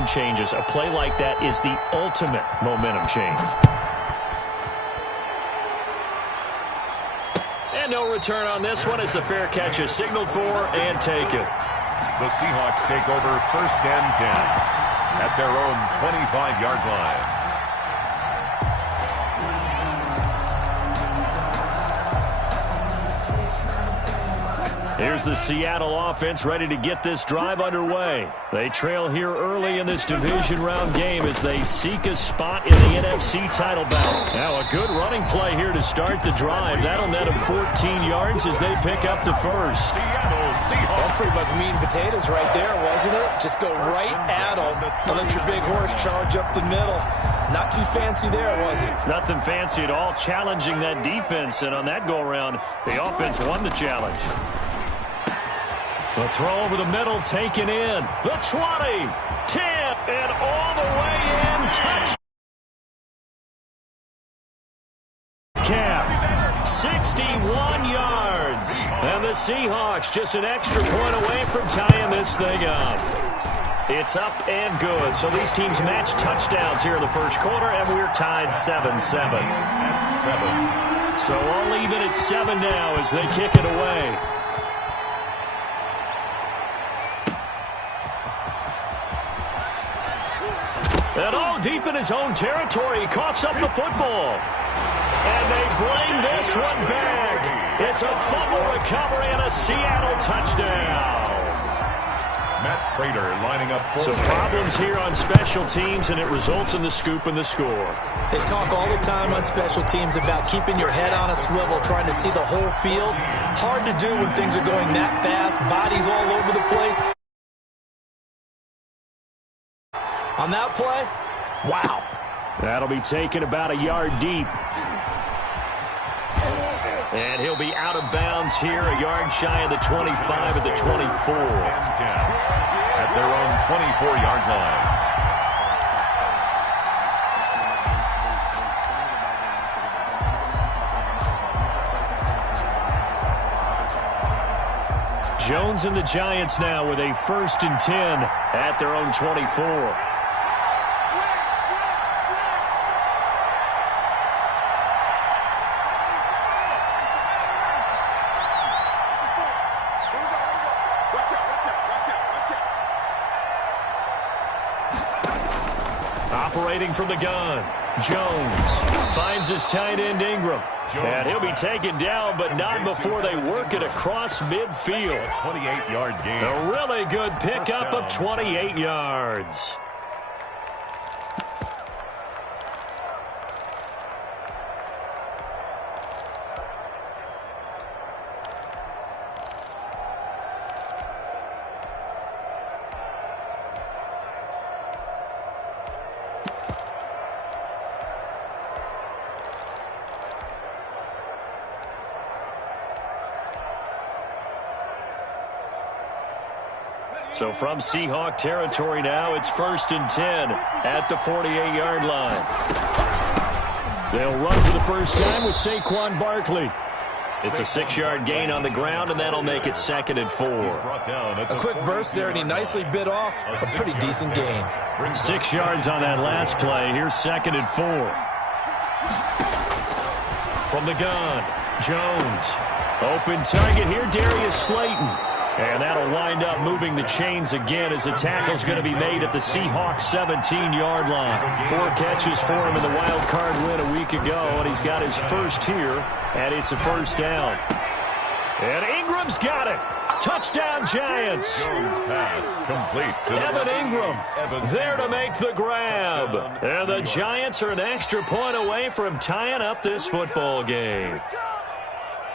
momentum changes. A play like that is the ultimate momentum change. And no return on this one as the fair catch is signaled for and taken. The Seahawks take over 1st and 10 at their own 25-yard line. Here's the Seattle offense ready to get this drive underway. They trail here early in this division round game as they seek a spot in the NFC title battle. Now a good running play here to start the drive. That'll net them 14 yards as they pick up the first. That's pretty much meat and potatoes right there, wasn't it? Just go right at them and let your big horse charge up the middle. Not too fancy there, was it? Nothing fancy at all, challenging that defense. And on that go-around, the offense won the challenge. The throw over the middle taken in. The 20, 10, and all the way in. Touch. Calf, 61 yards. And the Seahawks just an extra point away from tying this thing up. It's up and good. So these teams match touchdowns here in the first quarter, and we're tied 7-7. So all even at 7 now as they kick it away. And all deep in his own territory, he coughs up the football. And they bring this one back. It's a fumble recovery and a Seattle touchdown. Matt Prater lining up for some problems here on special teams, and it results in the scoop and the score. They talk all the time on special teams about keeping your head on a swivel, trying to see the whole field. Hard to do when things are going that fast, bodies all over the place. On that play, wow. That'll be taken about a yard deep. And he'll be out of bounds here, a yard shy of the 25 at the 24. At their own 24-yard line. Jones and the Giants now with a 1st and 10 at their own 24. Operating from the gun, Jones finds his tight end Ingram. And he'll be taken down, but not before they work it across midfield. 28-yard gain. A really good pickup of 28 yards. So from Seahawk territory now, it's 1st and 10 at the 48-yard line. They'll run for the first time with Saquon Barkley. It's a 6-yard gain on the ground, and that'll make it 2nd and 4. A quick burst there, and he nicely bit off a pretty decent gain. 6 yards on that last play. Here's 2nd and 4. From the gun, Jones. Open target here, Darius Slayton. And that'll wind up moving the chains again as the tackle's going to be made at the Seahawks 17-yard line. 4 catches for him in the wild card win a week ago, and he's got his first here, and it's a 1st down. And Ingram's got it. Touchdown, Giants. Jones pass complete to Evan Ingram there to make the grab. And the Giants are an extra point away from tying up this football game.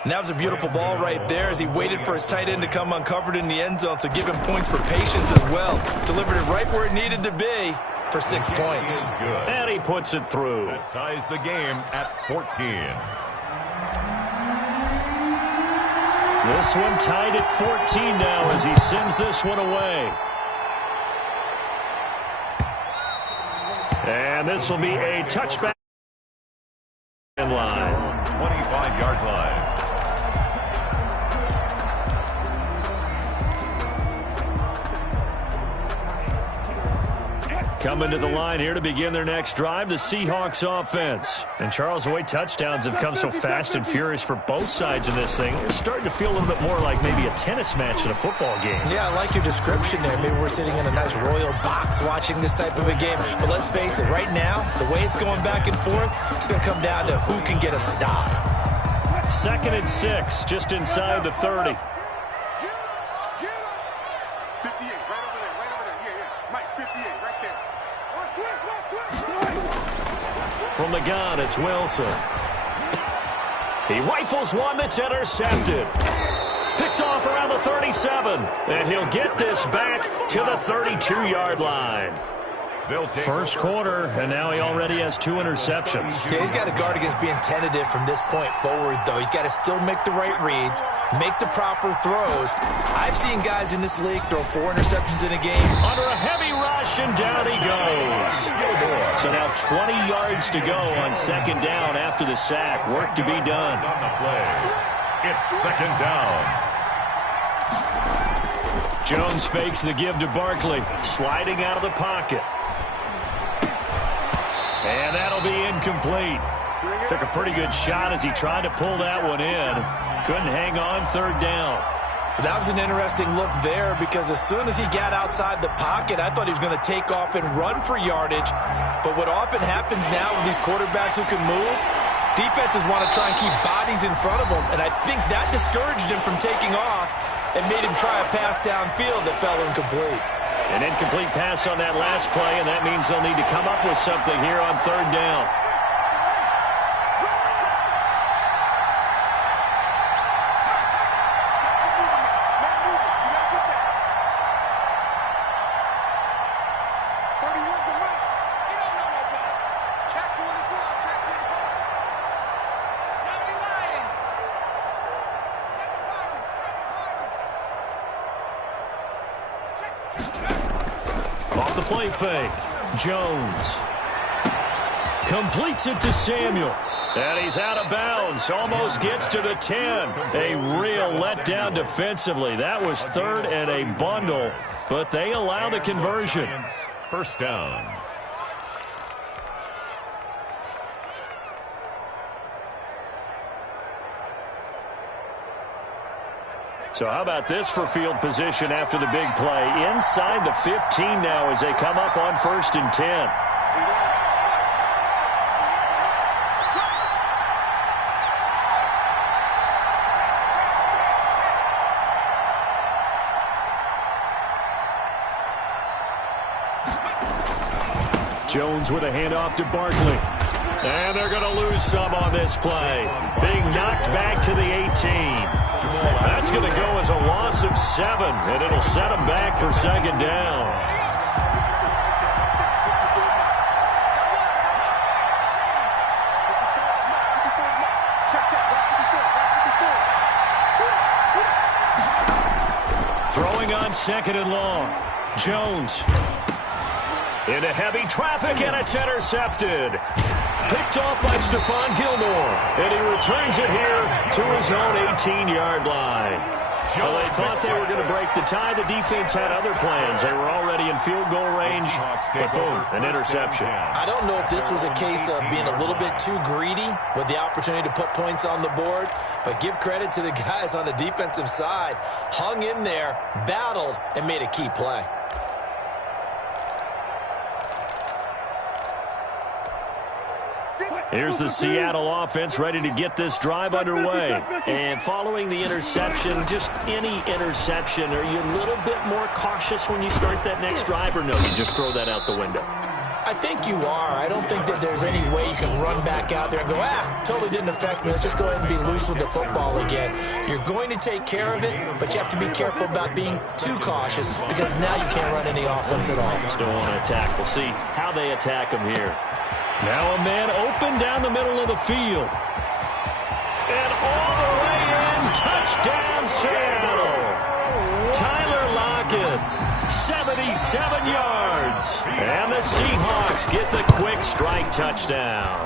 And that was a beautiful ball right there as he waited for his tight end to come uncovered in the end zone, so give him points for patience as well. Delivered it right where it needed to be for 6 points. And he puts it through. That ties the game at 14. This one tied at 14 now as he sends this one away. And this will be a touchback line. 25-yard line. Coming to the line here to begin their next drive, the Seahawks offense. And Charles, the way touchdowns have come so fast and furious for both sides in this thing, it's starting to feel a little bit more like maybe a tennis match in a football game. Yeah, I like your description there. Maybe we're sitting in a nice royal box watching this type of a game. But let's face it, right now, the way it's going back and forth, it's going to come down to who can get a stop. 2nd and 6, just inside the 30. From the gun, it's Wilson. He rifles one that's intercepted. Picked off around the 37. And he'll get this back to the 32-yard line. First quarter, and now he already has 2 interceptions. Yeah, he's got to guard against being tentative from this point forward, though. He's got to still make the right reads, make the proper throws. I've seen guys in this league throw 4 interceptions in a game. Under a heavy rush, and down he goes. So now 20 yards to go on 2nd down after the sack. Work to be done. On the play. It's 2nd down. Jones fakes the give to Barkley, sliding out of the pocket. And that'll be incomplete. Took a pretty good shot as he tried to pull that one in. Couldn't hang on 3rd down. That was an interesting look there because as soon as he got outside the pocket, I thought he was going to take off and run for yardage. But what often happens now with these quarterbacks who can move, defenses want to try and keep bodies in front of them. And I think that discouraged him from taking off and made him try a pass downfield that fell incomplete. An incomplete pass on that last play, and that means they'll need to come up with something here on 3rd down. Off the play fake, Jones completes it to Samuel. And he's out of bounds, almost gets to the 10. A real letdown defensively. That was 3rd and a bundle, but they allow the conversion. 1st down. So how about this for field position after the big play? Inside the 15 now as they come up on 1st and 10. Jones with a handoff to Barkley. And they're going to lose some on this play. Being knocked back to the 18. That's going to go as a loss of 7, and it'll set them back for 2nd down. Throwing on 2nd and long. Jones into heavy traffic, and it's intercepted. Picked off by Stephon Gilmore, and he returns it here to his own 18-yard line. Well, they thought they were going to break the tie. The defense had other plans. They were already in field goal range, but boom, an interception. I don't know if this was a case of being a little bit too greedy with the opportunity to put points on the board, but give credit to the guys on the defensive side. Hung in there, battled, and made a key play. Here's the Seattle offense ready to get this drive underway. And following the interception, just any interception, are you a little bit more cautious when you start that next drive, or no, you just throw that out the window? I think you are. I don't think that there's any way you can run back out there and go, totally didn't affect me. Let's just go ahead and be loose with the football again. You're going to take care of it, but you have to be careful about being too cautious because now you can't run any offense at all. Still want to attack. We'll see how they attack him here. Now a man open down the middle of the field. And all the way in, touchdown Seattle. Tyler Lockett, 77 yards. And the Seahawks get the quick strike touchdown.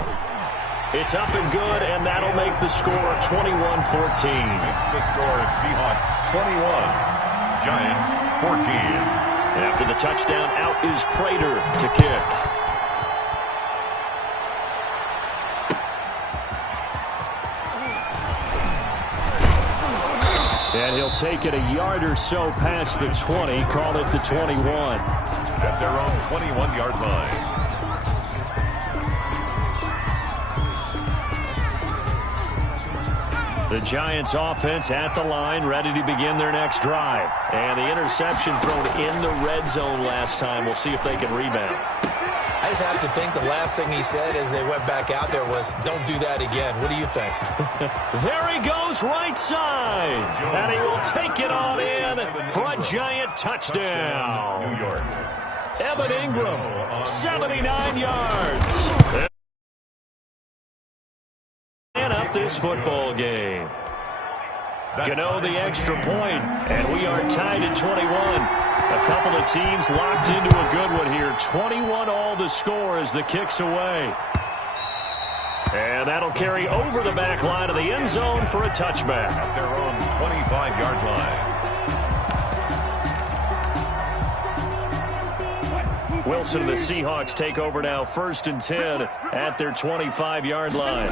It's up and good, and that'll make the score 21-14. Makes the score Seahawks 21, Giants 14. After the touchdown, out is Prater to kick. And he'll take it a yard or so past the 20, call it the 21. At their own 21-yard line. The Giants offense at the line, ready to begin their next drive. And the interception thrown in the red zone last time. We'll see if they can rebound. I just have to think the last thing he said as they went back out there was, don't do that again. What do you think? There he goes, right side. And he will take it on in for a Giant touchdown. New York. Evan Ingram, 79 yards. And up this football game. Gano the extra point, and we are tied at 21. A couple of teams locked into a good one here. 21 all the score as the kick's away. And that'll carry over the back line of the end zone for a touchback. At their own 25-yard line. Wilson and the Seahawks take over now, 1st and 10 at their 25-yard line.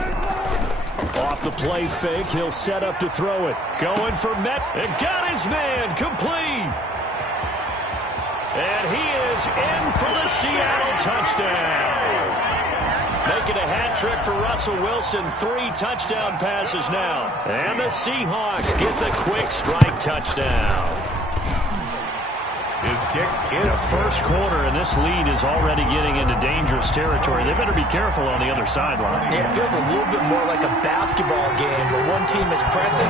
Off the play fake, he'll set up to throw it. Going for Met, and got his man, complete. And he is in for the Seattle touchdown. Making a hat trick for Russell Wilson. 3 touchdown passes now. And the Seahawks get the quick strike touchdown. His kick is the first quarter, and this lead is already getting into dangerous territory. They better be careful on the other sideline. Yeah, it feels a little bit more like a basketball game where one team is pressing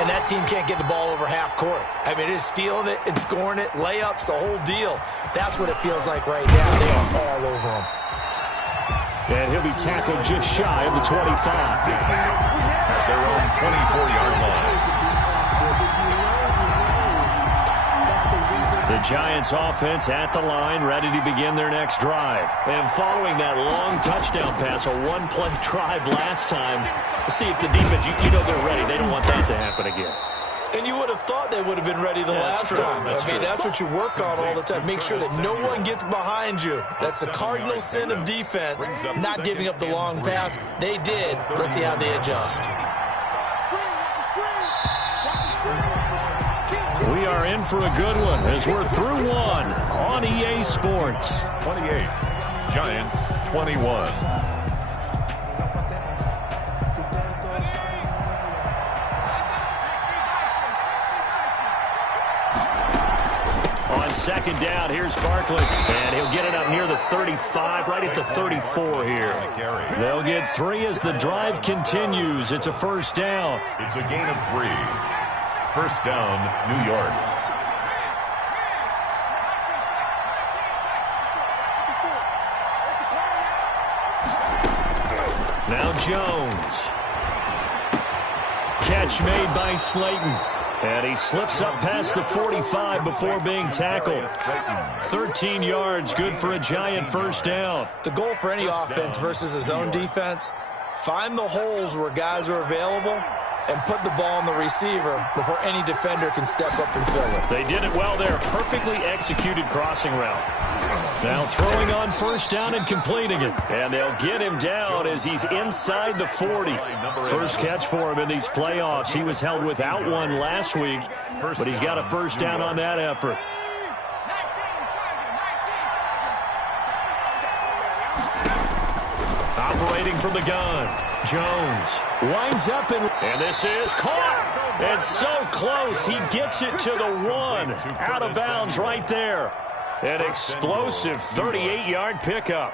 and that team can't get the ball over half court. I mean, it is stealing it and scoring it, layups, the whole deal. That's what it feels like right now. They are all over him. And he'll be tackled just shy of the 25. At their own 24-yard line. The Giants offense at the line, ready to begin their next drive. And following that long touchdown pass, a one-play drive last time, let's see if the defense, you know they're ready. They don't want that to happen again. And you would have thought they would have been ready the last time. That's what you work on all the time. Make sure that no one gets behind you. That's the cardinal sin of defense, not giving up the long pass. They did. Let's see how they adjust. We are in for a good one as we're through one on EA Sports. 28, Giants 21. On second down, here's Barkley, and he'll get it up near the 35, right at the 34 here. They'll get 3 as the drive continues. It's a first down. It's a gain of 3. First down, New York. Now Jones. Catch made by Slayton. And he slips up past the 45 before being tackled. 13 yards, good for a Giant first down. The goal for any offense versus a zone defense, find the holes where guys are available and put the ball on the receiver before any defender can step up and fill it. They did it well there. Perfectly executed crossing route. Now throwing on first down and completing it. And they'll get him down as he's inside the 40. First catch for him in these playoffs. He was held without one last week, but he's got a first down on that effort. Operating from the gun. Jones winds up, and this is caught. And so close. He gets it to the 1. Out of bounds right there. An explosive 38-yard pickup.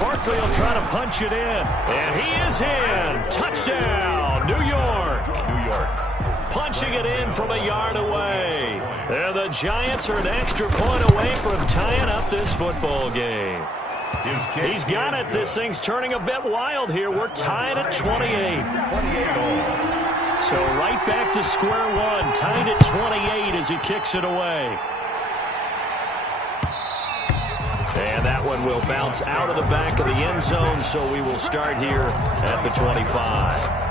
Barkley will try to punch it in. And he is in. Touchdown, New York. New York. Punching it in from a yard away. And the Giants are an extra point away from tying up this football game. He's got it. This thing's turning a bit wild here. We're tied at 28. 28 all. So right back to square one. Tied at 28 as he kicks it away. That one will bounce out of the back of the end zone, so we will start here at the 25.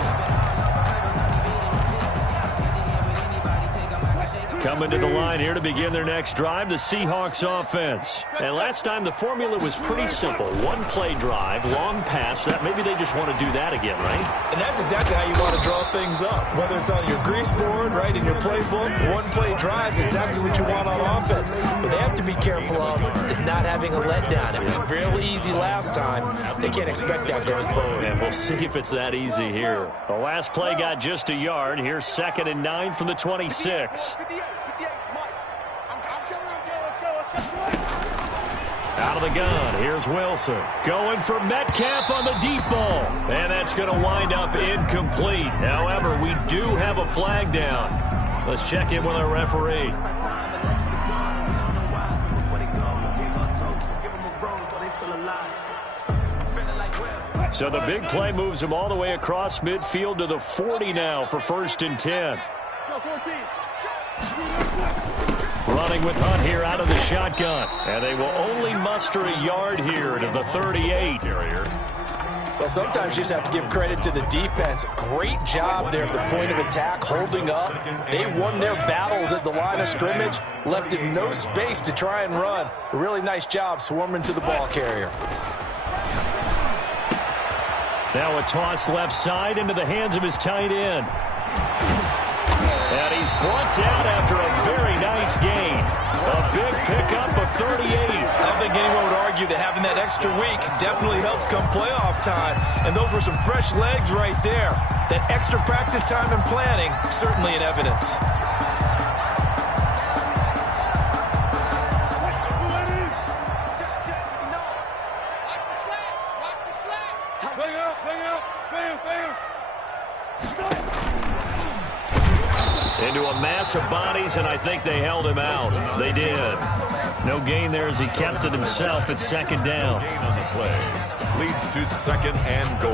Coming to the line here to begin their next drive, the Seahawks offense. And last time the formula was pretty simple. One play drive, long pass. Maybe they just want to do that again, right? And that's exactly how you want to draw things up. Whether it's on your grease board, right, in your playbook, one play drive is exactly what you want on offense. What they have to be careful of is not having a letdown. It was real easy last time. They can't expect that going forward. And we'll see if it's that easy here. The last play got just a yard. Here's 2nd and 9 from the 26. Out of the gun, here's Wilson. Going for Metcalf on the deep ball. And that's going to wind up incomplete. However, we do have a flag down. Let's check in with our referee. So the big play moves him all the way across midfield to the 40 now for 1st and 10. Running with Hunt here out of the shotgun. And they will only muster a yard here to the 38. Well, sometimes you just have to give credit to the defense. Great job there at the point of attack, holding up. They won their battles at the line of scrimmage, left him no space to try and run. A really nice job swarming to the ball carrier. Now a toss left side into the hands of his tight end. And he's brought down after a very nice gain. A big pickup of 38. I don't think anyone would argue that having that extra week definitely helps come playoff time. And those were some fresh legs right there. That extra practice time and planning, certainly in evidence. Into a mass of bodies, and I think they held him out. They did. No gain there as he kept it himself at 2nd down. Gain on the play leads to 2nd and goal.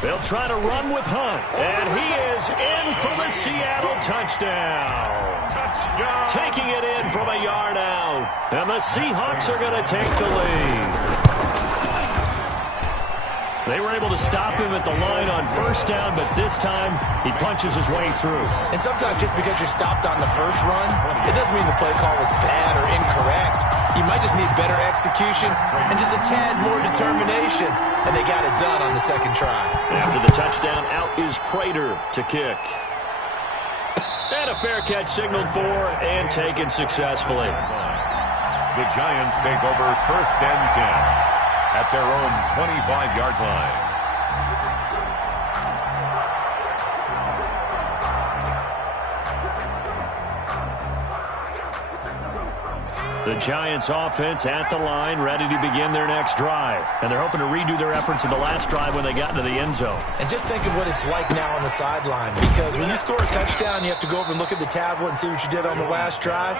They'll try to run with Hunt, and he is in for the Seattle touchdown. Taking it in from a yard out, and the Seahawks are going to take the lead. They were able to stop him at the line on 1st down, but this time he punches his way through. And sometimes just because you're stopped on the first run, it doesn't mean the play call was bad or incorrect. You might just need better execution and just a tad more determination, and they got it done on the 2nd try. After the touchdown, out is Prater to kick. And a fair catch signaled for and taken successfully. The Giants take over 1st and 10 at their own 25-yard line. The Giants offense at the line, ready to begin their next drive. And they're hoping to redo their efforts in the last drive when they got into the end zone. And just think of what it's like now on the sideline, because when you score a touchdown, you have to go over and look at the tablet and see what you did on the last drive.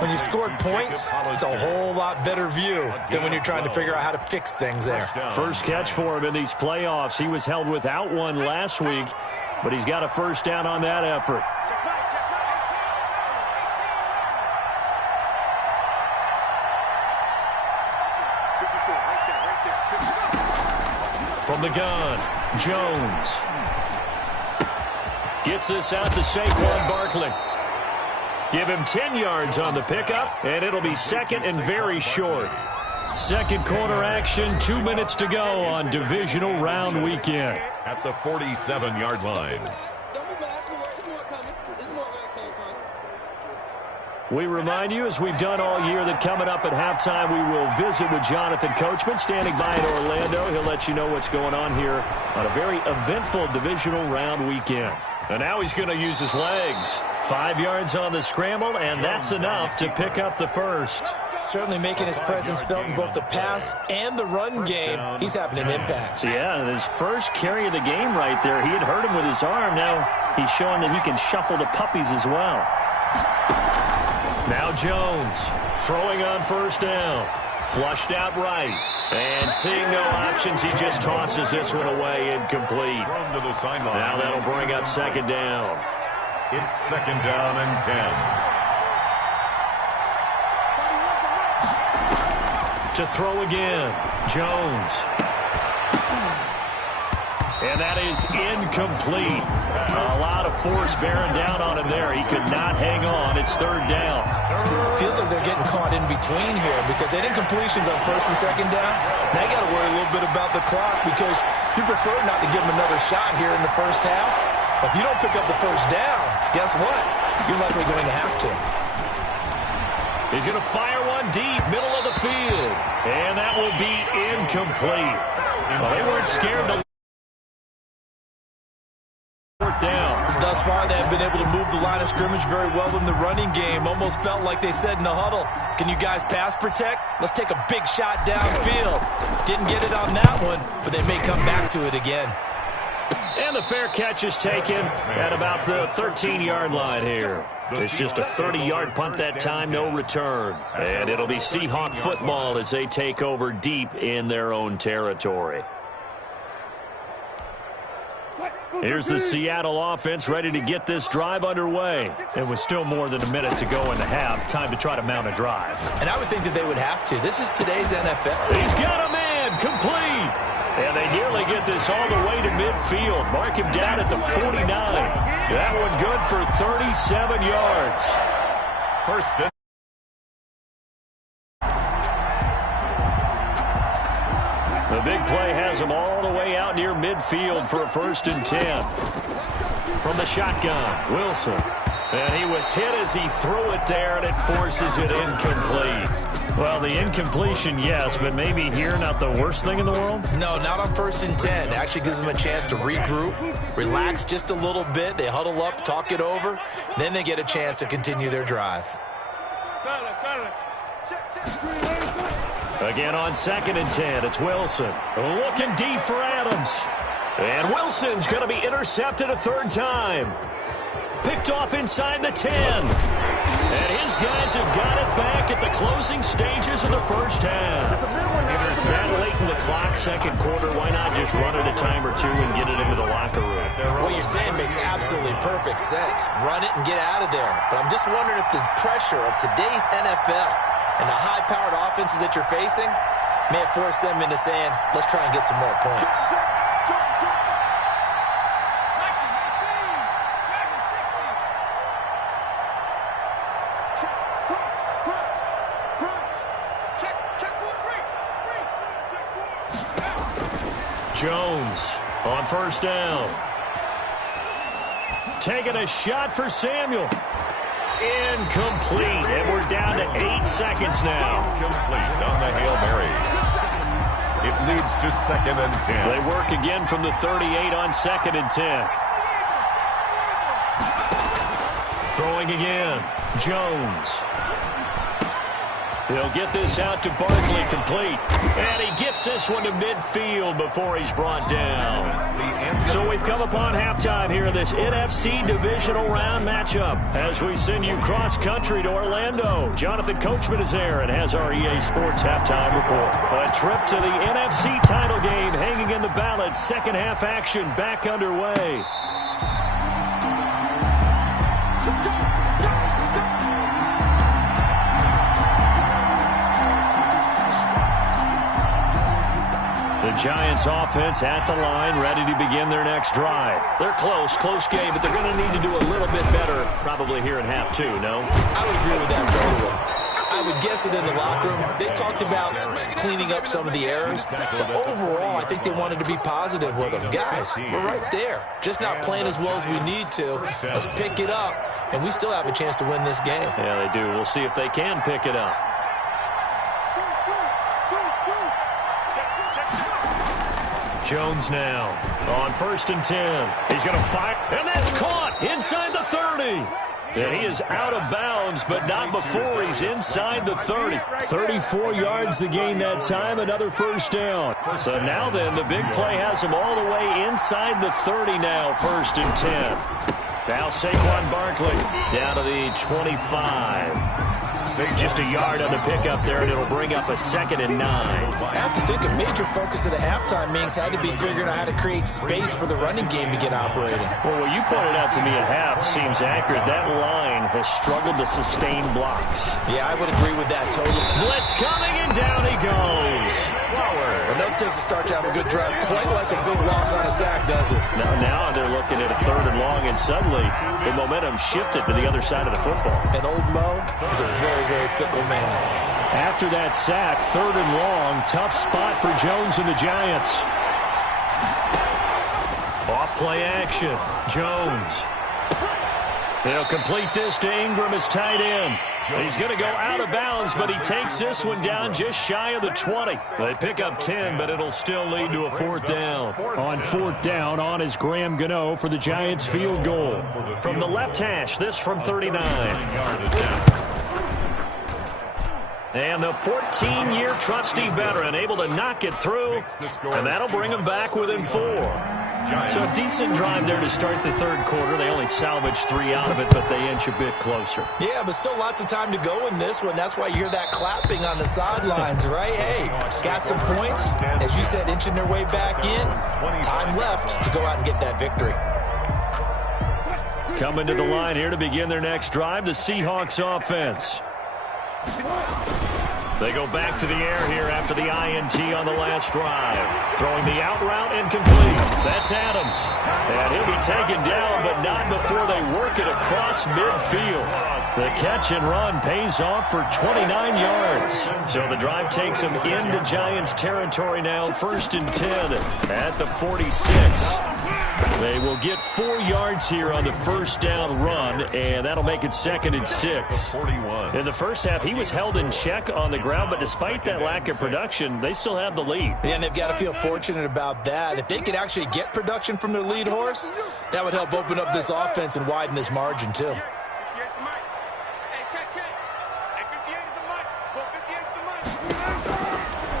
When you scored points, it's a whole lot better view than when you're trying to figure out how to fix things there. First catch for him in these playoffs. He was held without one last week, but he's got a 1st down on that effort. From the gun, Jones. Gets this out to Saquon Barkley. Give him 10 yards on the pickup, and it'll be 2nd and very short. 2nd quarter action, 2 minutes to go on divisional round weekend. At the 47-yard line. We remind you, as we've done all year, that coming up at halftime, we will visit with Jonathan Coachman, standing by in Orlando. He'll let you know what's going on here on a very eventful divisional round weekend. And now he's going to use his legs. 5 yards on the scramble, and that's enough to pick up the 1st. Certainly making his presence felt in both the pass and the run game. He's having an impact. Yeah, and his first carry of the game right there, he had hurt him with his arm. Now he's showing that he can shuffle the puppies as well. Now Jones throwing on 1st down. Flushed out right. And seeing no options, he just tosses this one away, incomplete. Thrown to the sideline. Now that'll bring up second down. It's second down and 10. To throw again, Jones. And that is incomplete. A lot of force bearing down on him there. He could not hang on. It's third down. Feels like they're getting caught in between here because they had incompletions on first and second down. Now you got to worry a little bit about the clock because you prefer not to give them another shot here in the first half. But if you don't pick up the first down, guess what? You're likely going to have to. He's going to fire one deep, middle of the field. And that will be incomplete. Well, they weren't scared to down. Thus far, they have been able to move the line of scrimmage very well in the running game. Almost felt like they said in the huddle, can you guys pass protect? Let's take a big shot downfield. Didn't get it on that one, but they may come back to it again. And the fair catch is taken at about the 13-yard line here. It's just a 30-yard punt that time, no return. And it'll be Seahawk football as they take over deep in their own territory. Here's the Seattle offense ready to get this drive underway. And with still more than a minute to go in the half, time to try to mount a drive. And I would think that they would have to. This is today's NFL. He's got a man, complete. And they nearly get this all the way to midfield. Mark him down at the 49. That one good for 37 yards. First and the big play has him all the way out near midfield for a 1st and 10. From the shotgun, Wilson. And he was hit as he threw it there, and it forces it incomplete. Well, the incompletion, yes, but maybe here not the worst thing in the world? No, not on 1st and 10. It actually gives them a chance to regroup, relax just a little bit. They huddle up, talk it over. Then they get a chance to continue their drive. Again on 2nd and 10, it's Wilson. Looking deep for Adams. And Wilson's going to be intercepted a 3rd time. Picked off inside the 10. And his guys have got it back at the closing stages of the first half. That late in the clock, second quarter, why not just run it a time or two and get it into the locker room? What you're saying makes absolutely perfect sense. Run it and get out of there. But I'm just wondering if the pressure of today's NFL and the high-powered offenses that you're facing may have forced them into saying, let's try and get some more points. Jones on 1st down. Taking a shot for Samuel. Incomplete. And we're down to 8 seconds now. Incomplete on the Hail Mary. It leads to 2nd and 10. They work again from the 38 on 2nd and 10. Throwing again. Jones. He'll get this out to Barkley, complete. And he gets this one to midfield before he's brought down. So we've come upon halftime here in this NFC divisional round matchup. As we send you cross-country to Orlando, Jonathan Coachman is there and has our EA Sports halftime report. A trip to the NFC title game hanging in the balance. Second half action back underway. The Giants offense at the line, ready to begin their next drive. They're close game, but they're going to need to do a little bit better probably here in half 2, no? I would agree with that totally. I would guess that in the locker room, they talked about cleaning up some of the errors, but overall, I think they wanted to be positive with them. Guys, we're right there. Just not playing as well as we need to. Let's pick it up, and we still have a chance to win this game. Yeah, they do. We'll see if they can pick it up. Jones now on 1st and 10. He's going to fire, and that's caught inside the 30. And he is out of bounds, but not before he's inside the 30. 34 yards to gain that time, another 1st down. So now then, the big play has him all the way inside the 30 now, 1st and 10. Now Saquon Barkley down to the 25. Just a yard on the pickup there, and it'll bring up a 2nd and 9. I have to think a major focus of the halftime meetings had to be figuring out how to create space for the running game to get operating. Well, what you pointed out to me at half seems accurate. That line has struggled to sustain blocks. Yeah, I would agree with that totally. Blitz coming, and down he goes. Well, no takes a start to have a good drive, quite like a big loss on a sack, does it? Now they're looking at a 3rd and long, and suddenly the momentum shifted to the other side of the football. And old Mo is a very, very fickle man. After that sack, 3rd and long, tough spot for Jones and the Giants. Off play action, Jones. He'll complete this to Ingram as tight end. He's going to go out of bounds, but he takes this one down just shy of the 20. They pick up 10, but it'll still lead to a 4th down. On 4th down, on is Graham Gano for the Giants field goal. From the left hash, this from 39. And the 14-year trusty veteran able to knock it through, and that'll bring him back within 4. So a decent drive there to start the 3rd quarter. They only salvaged 3 out of it, but they inch a bit closer. Yeah, but still lots of time to go in this one. That's why you hear that clapping on the sidelines, right? Hey, got some points. As you said, inching their way back in. Time left to go out and get that victory. Coming to the line here to begin their next drive, the Seahawks offense. They go back to the air here after the INT on the last drive. Throwing the out route incomplete. That's Adams. And he'll be taken down, but not before they work it across midfield. The catch and run pays off for 29 yards. So the drive takes them into Giants territory now. 1st and 10 at the 46. They will get 4 yards here on the 1st down run, and that'll make it 2nd and 6. In the first half, he was held in check on the ground, but despite that lack of production, they still have the lead. Yeah, and they've got to feel fortunate about that. If they could actually get production from their lead horse, that would help open up this offense and widen this margin, too.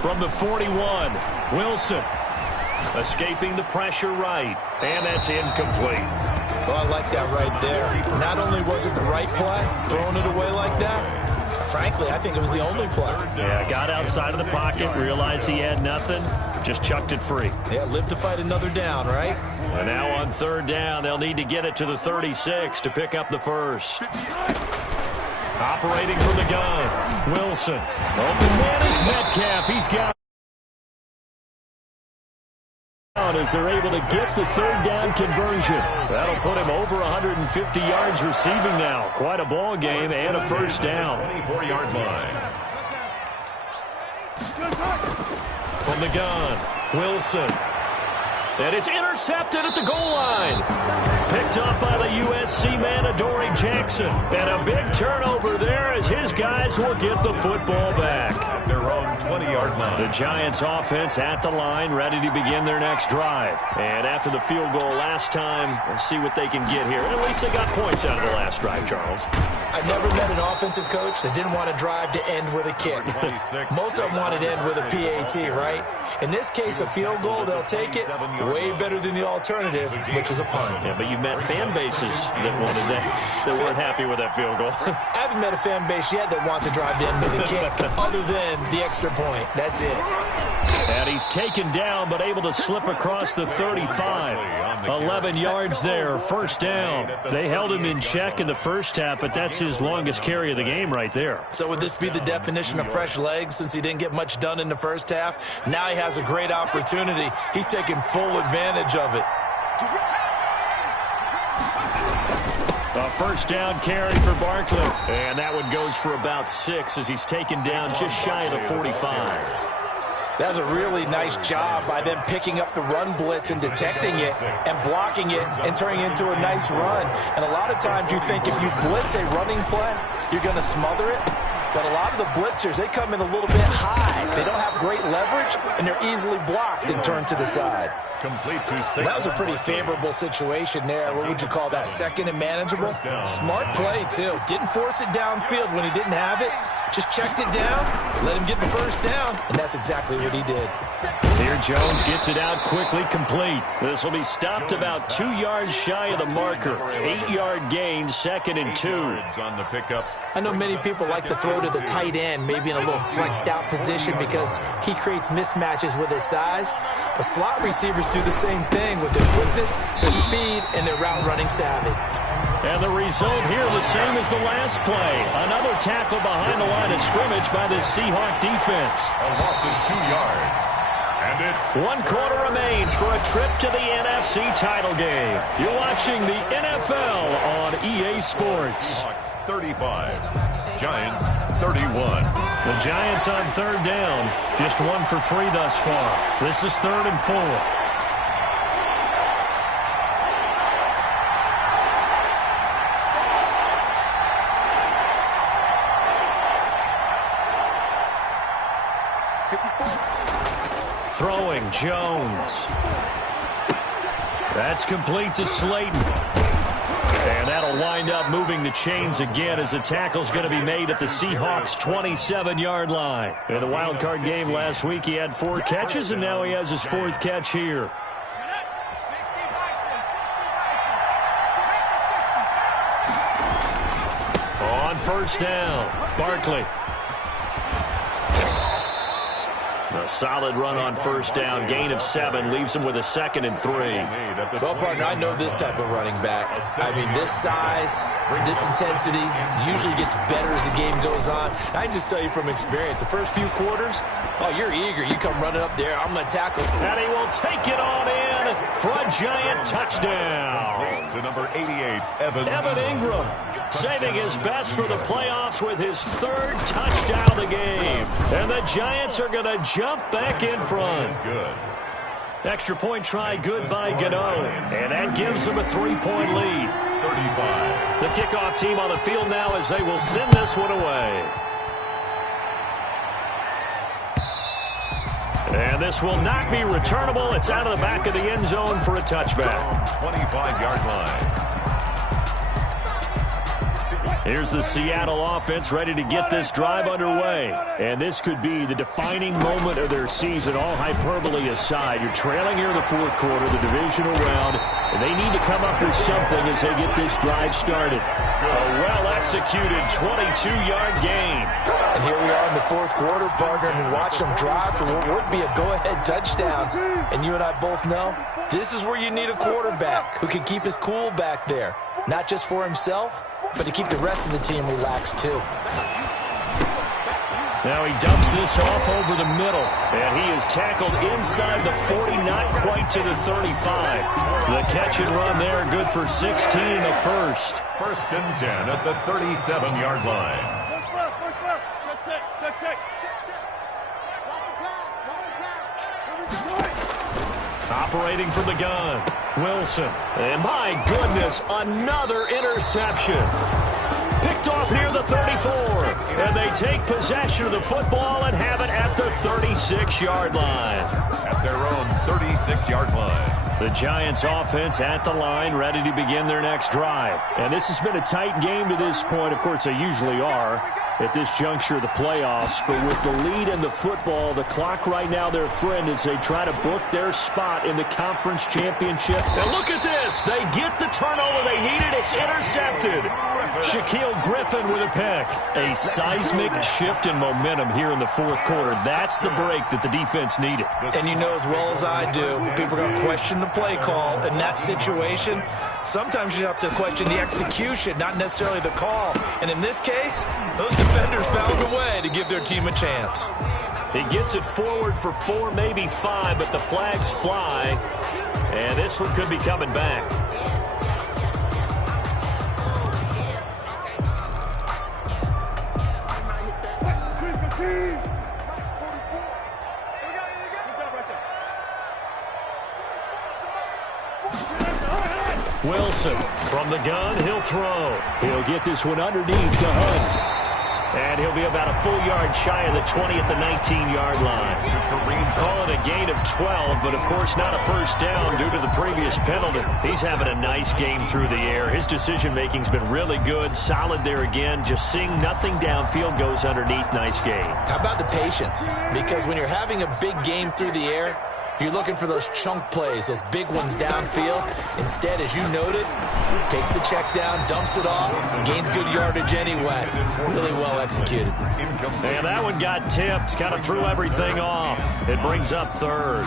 From the 41, Wilson. Escaping the pressure right, and that's incomplete. Well, I like that right there. Not only was it the right play, throwing it away like that, frankly, I think it was the only play. Yeah, got outside of the pocket, realized he had nothing, just chucked it free. Yeah, live to fight another down, right? And now on 3rd down, they'll need to get it to the 36 to pick up the 1st. Operating from the gun, Wilson. Open man is Metcalf. He's got as they're able to get the 3rd down conversion. That'll put him over 150 yards receiving now. Quite a ball game and a 1st down. 24-yard line. From the gun, Wilson. And it's intercepted at the goal line. Picked up by the USC man, Adoree Jackson. And a big turnover there as his guys will get the football back. At their own 20-yard line. The Giants offense at the line, ready to begin their next drive. And after the field goal last time, we'll see what they can get here. And at least they got points out of the last drive, Charles. I've never met an offensive coach that didn't want to drive to end with a kick. Most of them wanted to end with a PAT, right? In this case, a field goal, they'll take it. Way better than the alternative, which is a punt. Yeah, but you met fan bases that wanted that weren't happy with that field goal. I haven't met a fan base yet that wants to drive to end with a kick, other than the extra point. That's it. And he's taken down, but able to slip across the 35. 11 yards there, 1st down. They held him in check in the first half, but that's his longest carry of the game right there. So would this be the definition of fresh legs since he didn't get much done in the first half? Now he has a great opportunity. He's taking full advantage of it. A 1st down carry for Barkley. And that one goes for about 6 as he's taken down just shy of the 45. That was a really nice job by them picking up the run blitz and detecting it and blocking it and turning it into a nice run. And a lot of times you think if you blitz a running play, you're going to smother it. But a lot of the blitzers, they come in a little bit high. They don't have great leverage, and they're easily blocked and turned to the side. Complete to 6. That was a pretty favorable situation there. What would you call that? 2nd and manageable? Smart play, too. Didn't force it downfield when he didn't have it, just checked it down, let him get the first down, and that's exactly what he did. Here Jones gets it out quickly, complete. This will be stopped about 2 yards shy of the marker. 8-yard gain, 2nd and 2. On the pickup. I know many people like to throw to the tight end, maybe in a little flexed out position because he creates mismatches with his size. But slot receivers do the same thing with their quickness, their speed, and their route running savvy. And the result here the same as the last play. Another tackle behind the line of scrimmage by the Seahawk defense. A loss of 2 yards. And it's 1 quarter remains for a trip to the NFC title game. You're watching the NFL on EA Sports. Seahawks 35, Giants 31. The Giants on 3rd down. Just 1 for 3 thus far. This is 3rd and 4. Throwing, Jones. That's complete to Slayton. And that'll wind up moving the chains again as the tackle's going to be made at the Seahawks' 27-yard line. In the wild card game last week, he had 4 catches, and now he has his 4th catch here. On 1st down, Barkley. A solid run on 1st down. Gain of 7 leaves him with a 2nd and 3. Well, partner, I know this type of running back. I mean, this size, this intensity usually gets better as the game goes on. I can just tell you from experience, the first few quarters, oh, you're eager. You come running up there, I'm going to tackle. And he will take it on in for a giant touchdown. To number 88, Evan Ingram, saving his best for the playoffs with his 3rd touchdown of the game. And the Giants are going to jump back in front. Good. Extra point try good by Gano. And that gives them a 3-point lead. 35. The kickoff team on the field now as they will send this one away. And this will not be returnable. It's out of the back of the end zone for a touchback. 25-yard line. Here's the Seattle offense ready to get this drive underway. And this could be the defining moment of their season, all hyperbole aside. You're trailing here in the 4th quarter, the divisional round, and they need to come up with something as they get this drive started. A well-executed 22-yard gain. And here we are in the 4th quarter, partner, and watch them drive for what would be a go-ahead touchdown. And you and I both know this is where you need a quarterback who can keep his cool back there, not just for himself, but to keep the rest of the team relaxed, too. Now he dumps this off over the middle, and he is tackled inside the 40, not quite to the 35. The catch and run there, good for 16 in the first. 1st and 10 at the 37-yard line. Operating from the gun, Wilson. And my goodness, another interception. Picked off near the 34. And they take possession of the football and have it at the 36-yard line. At their own 36-yard line. The Giants offense at the line, ready to begin their next drive. And this has been a tight game to this point. Of course, they usually are at this juncture of the playoffs. But with the lead in the football, the clock right now their friend as they try to book their spot in the conference championship. And look at this. They get the turnover they needed. It's intercepted. Shaquille Griffin with a pick. A seismic shift in momentum here in the 4th quarter. That's the break that the defense needed. And you know as well as I do, people are going to question the play call in that situation. Sometimes you have to question the execution, not necessarily the call. And in this case, those defenders found a way to give their team a chance. He gets it forward for 4, maybe 5, but the flags fly. And this one could be coming back. Wilson from the gun, he'll throw. He'll get this one underneath to Hunt. And he'll be about a full yard shy of the 20 at the 19-yard line. Call it a gain of 12, but of course not a first down due to the previous penalty. He's having a nice game through the air. His decision-making's been really good, solid there again. Just seeing nothing downfield goes underneath. Nice game. How about the patience? Because when you're having a big game through the air, you're looking for those chunk plays, those big ones downfield. Instead, as you noted, takes the check down, dumps it off, gains good yardage anyway. Really well executed. And that one got tipped, kind of threw everything off. It brings up third.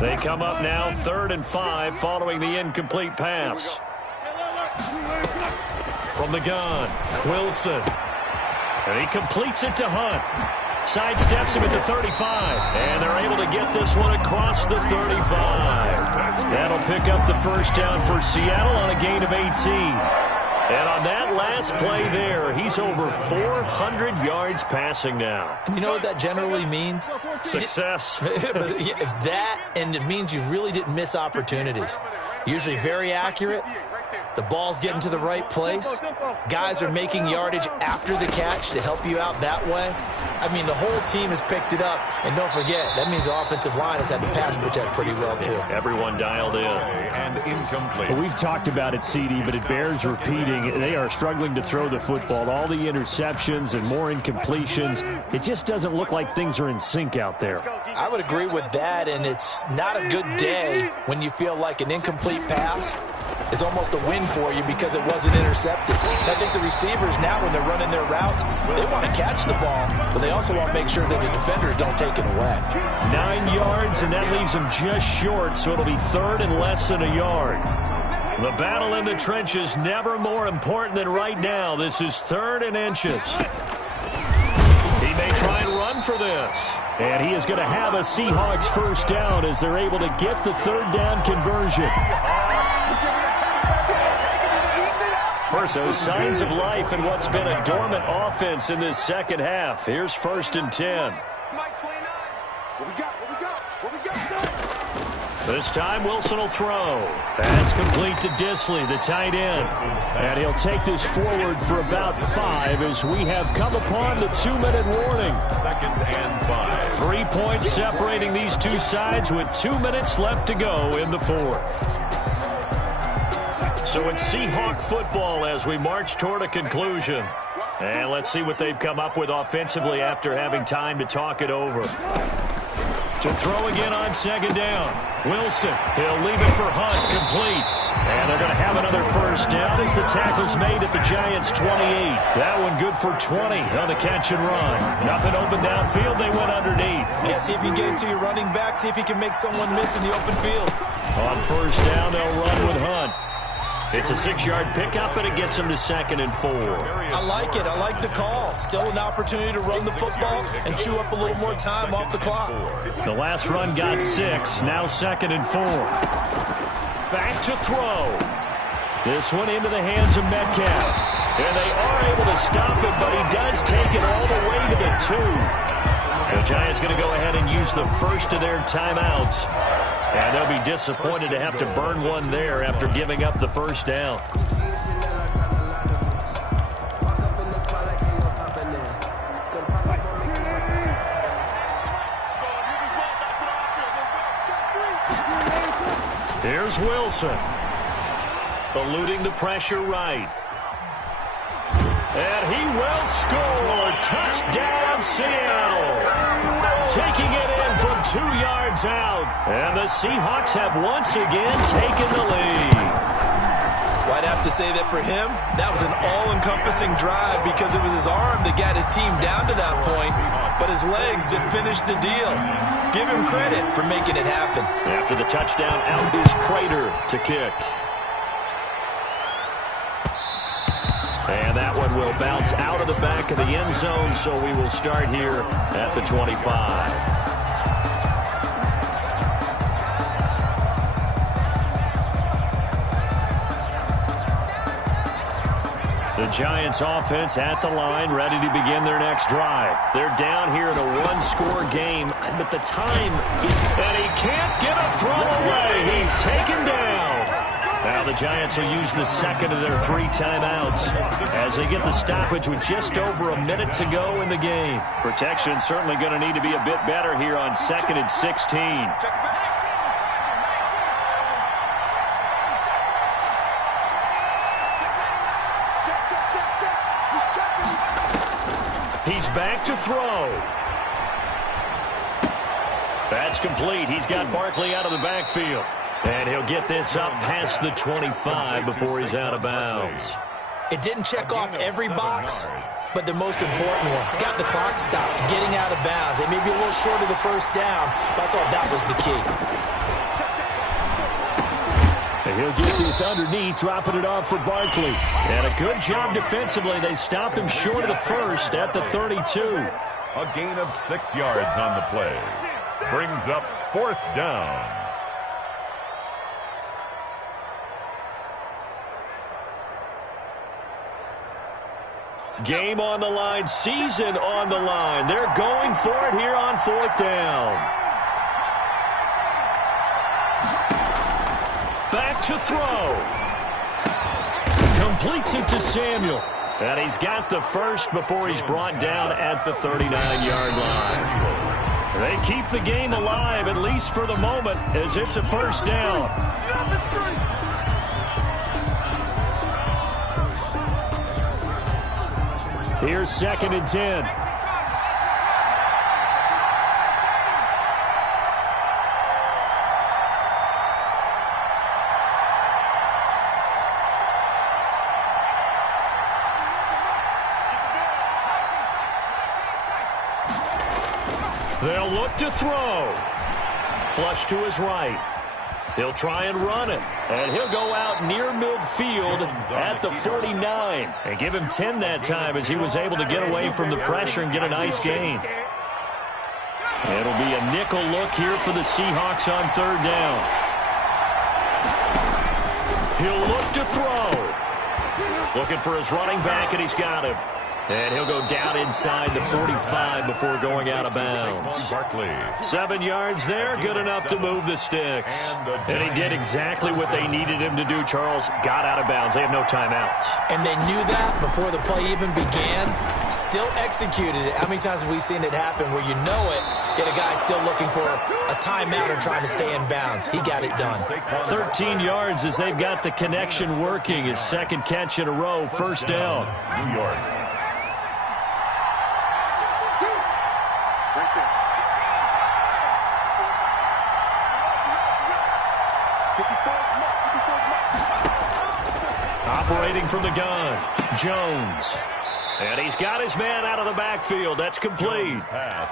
They come up now 3rd and 5 following the incomplete pass. From the gun, Wilson. And he completes it to Hunt. Sidesteps him at the 35. And they're able to get this one across the 35. That'll pick up the first down for Seattle on a gain of 18. And on that last play there, he's over 400 yards passing now. You know what that generally means? Success. That, and it means you really didn't miss opportunities. Usually very accurate. The ball's getting to the right place. Guys are making yardage after the catch to help you out that way. I mean, the whole team has picked it up. And don't forget, that means the offensive line has had to pass protect pretty well, too. Everyone dialed in. And incomplete. Well, we've talked about it, CD, but it bears repeating. They are struggling to throw the football. All the interceptions and more incompletions. It just doesn't look like things are in sync out there. I would agree with that, and it's not a good day when you feel like an incomplete pass is almost a win for you because it wasn't intercepted. And I think the receivers now, when they're running their routes, they want to catch the ball, but they also want to make sure that the defenders don't take it away. 9 yards, and that leaves them just short, so it'll be 3rd and less than a yard. The battle in the trenches never more important than right now. This is 3rd and inches. He may try and run for this. And he is going to have a Seahawks first down as they're able to get the 3rd down conversion. So signs of life in what's been a dormant offense in this second half. Here's 1st and 10. This time Wilson will throw. That's complete to Disley, the tight end. And he'll take this forward for about 5 as we have come upon the 2-minute warning. 2nd and 5. 3 points separating these two sides with 2 minutes left to go in the 4th. So it's Seahawk football as we march toward a conclusion. And let's see what they've come up with offensively after having time to talk it over. To throw again on 2nd down. Wilson, he'll leave it for Hunt, complete. And they're going to have another first down as the tackle's made at the Giants' 28. That one good for 20 on the catch and run. Nothing open downfield, they went underneath. Yeah, see if you can get it to your running back, see if you can make someone miss in the open field. On first down, they'll run with Hunt. It's a 6-yard pickup, and it gets him to 2nd and 4. I like it. I like the call. Still an opportunity to run the football and chew up a little more time off the clock. The last run got 6. Now 2nd and 4. Back to throw. This one into the hands of Metcalf. And they are able to stop it, but he does take it all the way to the 2. The Giants going to go ahead and use the first of their timeouts. And they'll be disappointed to have to burn one there after giving up the first down. Here's Wilson. Eluding the pressure right. And he will score. Touchdown, Seattle. Taking it in from 2 yards out. And the Seahawks have once again taken the lead. Well, I'd have to say that for him, that was an all-encompassing drive because it was his arm that got his team down to that point, but his legs that finished the deal. Give him credit for making it happen. After the touchdown, out is Prater to kick. And that one will bounce out of the back of the end zone, so we will start here at the 25. The Giants offense at the line, ready to begin their next drive. They're down here in a one-score game, but the time, and he can't get a throw away. He's taken down. Now the Giants will use the second of their 3 timeouts as they get the stoppage with just over a minute to go in the game. Protection certainly going to need to be a bit better here on 2nd and 16. He's back to throw. That's complete. He's got Barkley out of the backfield. And he'll get this up past the 25 before he's out of bounds. It didn't check off every box, but the most important one. Got the clock stopped, getting out of bounds. They may be a little short of the first down, but I thought that was the key. And he'll get this underneath, dropping it off for Barkley. And a good job defensively. They stopped him short of the first at the 32. A gain of 6 yards on the play. Brings up 4th down. Game on the line, season on the line. They're going for it here on 4th down. Back to throw. Completes it to Samuel. And he's got the first before he's brought down at the 39-yard line. They keep the game alive, at least for the moment, as it's a first down. Here's 2nd and 10. They'll look to throw. Flush to his right. He'll try and run it. And he'll go out near midfield at the 49. And give him 10 that time as he was able to get away from the pressure and get a nice gain. It'll be a nickel look here for the Seahawks on 3rd down. He'll look to throw. Looking for his running back, and he's got him. And he'll go down inside the 45 before going out of bounds. 7 yards there, good enough to move the sticks. And he did exactly what they needed him to do, Charles. Got out of bounds. They have no timeouts. And they knew that before the play even began. Still executed it. How many times have we seen it happen where you know it, yet a guy's still looking for a timeout or trying to stay in bounds? He got it done. 13 yards as they've got the connection working. His 2nd catch in a row, 1st down. New York. Operating from the gun, Jones. And he's got his man out of the backfield. That's complete.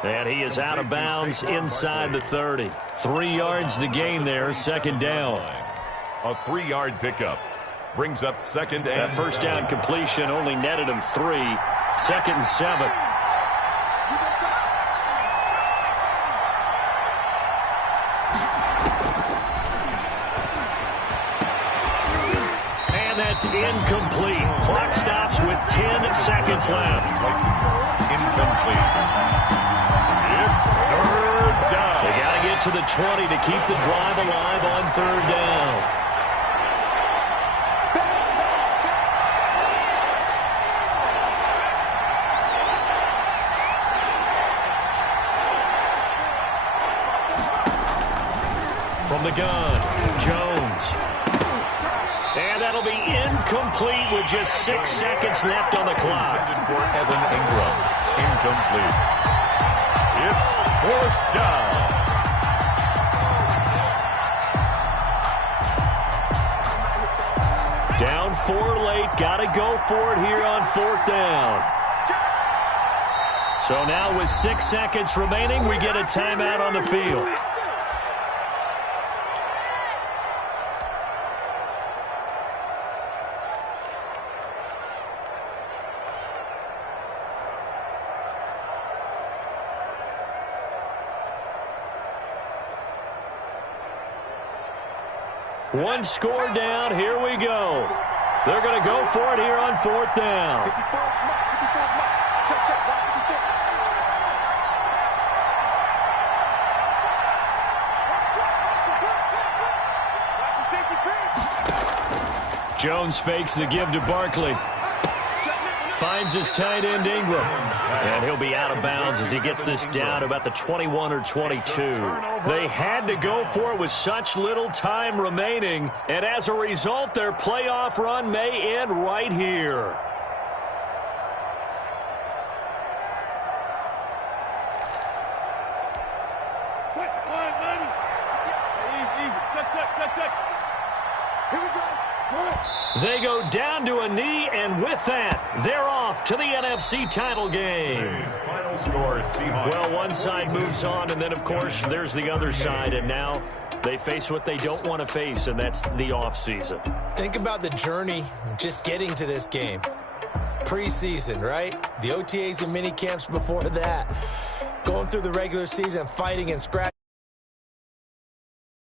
And he is out of bounds inside the 30. 3 yards to gain there, 2nd down. A 3-yard pickup. Brings up 2nd and... That first down completion only netted him 3. 2nd and 7. That's incomplete. Clock stops with 10 seconds left. Incomplete. It's 3rd down. They got to get to the 20 to keep the drive alive on 3rd down. From the gun, Jones. And that'll be incomplete with just 6 seconds left on the clock. For Evan Ingram. Incomplete. It's 4th down. Down 4 late. Got to go for it here on 4th down. So now with 6 seconds remaining, we get a timeout on the field. One score down. Here we go. They're going to go for it here on 4th down. Jones fakes the give to Barkley. Finds his tight end Ingram. And he'll be out of bounds as he gets this down to about the 21 or 22. They had to go for it with such little time remaining. And as a result, their playoff run may end right here. They go down to a knee, and with that, they're off to the NFC title game. Well, one side moves on, and then, of course, there's the other side, and now they face what they don't want to face, and that's the offseason. Think about the journey just getting to this game. Preseason, right? The OTAs and mini camps before that. Going through the regular season, fighting and scratching.